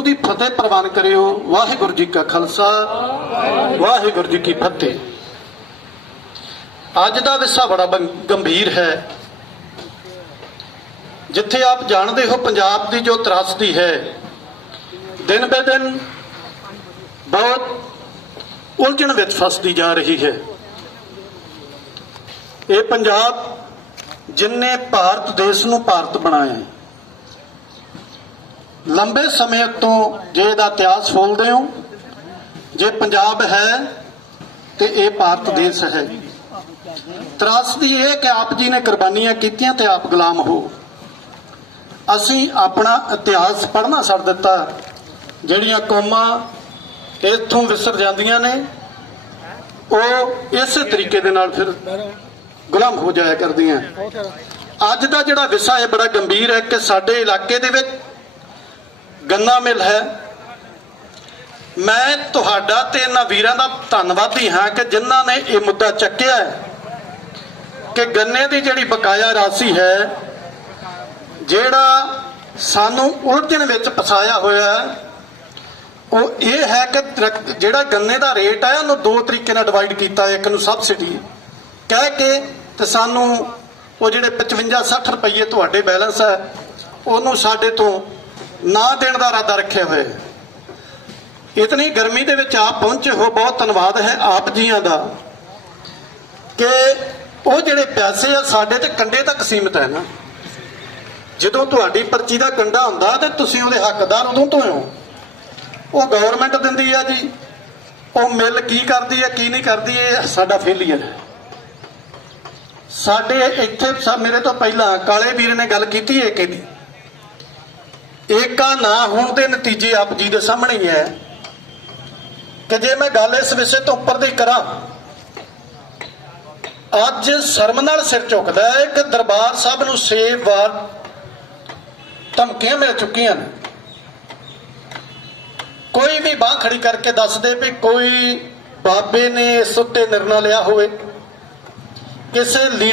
ਗੁਰੂ ਦੀ ਫਤਿਹ ਪ੍ਰਵਾਨ ਕਰਿਓ। ਵਾਹਿਗੁਰੂ ਜੀ ਕਾ ਖਾਲਸਾ। ਵਾਹਿਗੁਰੂ ਜੀ ਕੀ ਫਤਿਹ। ਅੱਜ ਦਾ ਵਿਸ਼ਾ ਬੜਾ ਗੰਭੀਰ ਹੈ। ਜਿੱਥੇ ਆਪ ਜਾਣਦੇ ਹੋ ਪੰਜਾਬ ਦੀ ਜੋ ਤਰਾਸਦੀ ਹੈ, ਦਿਨ ਬੇ ਦਿਨ ਬਹੁਤ ਉਲਝਣ ਵਿੱਚ ਫਸਦੀ ਜਾ ਰਹੀ ਹੈ। ਇਹ ਪੰਜਾਬ ਜਿਨਨੇ ਭਾਰਤ ਦੇਸ਼ ਨੂੰ ਭਾਰਤ ਬਣਾਇਆ ਹੈ ਲੰਬੇ ਸਮੇਂ ਤੋਂ ਜੇ ਇਹਦਾ ਇਤਿਹਾਸ ਫੋਲਦੇ ਹੋ, ਜੇ ਪੰਜਾਬ ਹੈ ਤੇ ਇਹ ਭਾਰਤ ਦੇਸ਼ ਹੈ ਤਰਾਸਦੀ ਇਹ ਕਿ ਆਪ ਜੀ ਨੇ ਕੁਰਬਾਨੀਆਂ ਕੀਤੀਆਂ ਤੇ ਆਪ ਗੁਲਾਮ ਹੋ। ਅਸੀਂ ਆਪਣਾ ਇਤਿਹਾਸ ਪੜ੍ਹਨਾ ਛੱਡ ਦਿੱਤਾ, ਜਿਹੜੀਆਂ ਕੌਮਾਂ ਇੱਥੋਂ ਵਿਸਰ ਜਾਂਦੀਆਂ ਨੇ, ਉਹ ਇਸੇ ਤਰੀਕੇ ਦੇ ਨਾਲ ਫਿਰ ਗੁਲਾਮ ਹੋ ਜਾਇਆ ਕਰਦੀਆਂ। ਅੱਜ ਦਾ ਜਿਹੜਾ ਵਿਸ਼ਾ ਹੈ ਬੜਾ ਗੰਭੀਰ ਹੈ ਕਿ ਸਾਡੇ ਇਲਾਕੇ ਦੇ ਵਿੱਚ ਗੰਨਾ ਮਿਲ ਹੈ। ਮੈਂ ਤੁਹਾਡਾ ਤੇ ਇਹਨਾਂ ਵੀਰਾਂ ਦਾ ਧੰਨਵਾਦੀ ਹਾਂ ਕਿ ਜਿਨ੍ਹਾਂ ਨੇ ਇਹ ਮੁੱਦਾ ਚੱਕਿਆ ਹੈ ਕਿ ਗੰਨੇ ਦੀ ਜਿਹੜੀ ਬਕਾਇਆ ਰਾਸ਼ੀ ਹੈ, ਜਿਹੜਾ ਸਾਨੂੰ ਉਲਝਣ ਵਿੱਚ ਫਸਾਇਆ ਹੋਇਆ ਹੈ, ਉਹ ਇਹ ਹੈ ਕਿ ਜਿਹੜਾ ਗੰਨੇ ਦਾ ਰੇਟ ਹੈ, ਉਹਨੂੰ ਦੋ ਤਰੀਕੇ ਨਾਲ ਡਿਵਾਈਡ ਕੀਤਾ ਇੱਕ ਨੂੰ ਸਬਸਿਡੀ ਕਹਿ ਕੇ ਤੇ ਸਾਨੂੰ ਉਹ ਜਿਹੜੇ 55 60 ਰੁਪਏ ਤੁਹਾਡੇ ਬੈਲੈਂਸ ਹੈ, ਉਹਨੂੰ ਸਾਡੇ ਤੋਂ ਨਾ ਦੇਣ ਦਾ ਇਰਾਦਾ ਰੱਖਿਆ ਹੋਇਆ ਹੈ ਇਤਨੀ ਗਰਮੀ ਦੇ ਵਿੱਚ ਆਪ ਪਹੁੰਚੇ ਹੋ, ਬਹੁਤ ਧੰਨਵਾਦ ਹੈ ਆਪ ਜੀਆਂ ਦਾ ਕਿ ਉਹ ਜਿਹੜੇ ਪੈਸੇ ਆ ਸਾਡੇ ਤੇ ਕੰਡੇ ਤੱਕ ਸੀਮਿਤ ਹੈ ਨਾ। ਜਦੋਂ ਤੁਹਾਡੀ ਪਰਚੀ ਦਾ ਕੰਡਾ ਹੁੰਦਾ ਤੇ ਤੁਸੀਂ ਉਹਦੇ ਹੱਕਦਾਰ ਉਦੋਂ ਤੋਂ ਹੋ। ਉਹ ਗਵਰਨਮੈਂਟ ਦਿੰਦੀ ਆ ਜੀ। ਉਹ ਮਿਲ ਕੀ ਕਰਦੀ ਹੈ, ਕੀ ਨਹੀਂ ਕਰਦੀ, ਇਹ ਸਾਡਾ ਫੇਲੀਅਰ ਸਾਡੇ ਇੱਥੇ ਮੇਰੇ ਤੋਂ ਪਹਿਲਾਂ ਕਾਲੇ ਵੀਰ ਨੇ ਗੱਲ ਕੀਤੀ ਏਕੇ ਦੀ ਏਕਾ ਨਾ ਹੋਣ ਦੇ ਨਤੀਜੇ ਆਪ ਜੀ ਦੇ ਸਾਹਮਣੇ ਹੀ ਹੈ ਕਿ ਜੇ ਮੈਂ ਗੱਲ ਇਸ ਵਿਸ਼ੇ ਤੋਂ ਉੱਪਰ ਦੀ ਕਰਾਂ, ਅੱਜ ਸ਼ਰਮ ਨਾਲ ਸਿਰ ਝੁਕਦਾ ਹੈ ਕਿ ਦਰਬਾਰ ਸਾਹਿਬ ਨੂੰ ਸੇਵ ਵਾਰ ਧਮਕੀਆਂ ਮਿਲ ਚੁੱਕੀਆਂ ਨੇ। ਕੋਈ ਵੀ ਬਾਹ ਖੜੀ ਕਰਕੇ ਦੱਸ ਦੇ ਵੀ ਕੋਈ ਬਾਬੇ ਨੇ ਇਸ ਉੱਤੇ ਨਿਰਣਾ ਲਿਆ ਹੋਵੇ, ਕਿਸੇ ਲੀ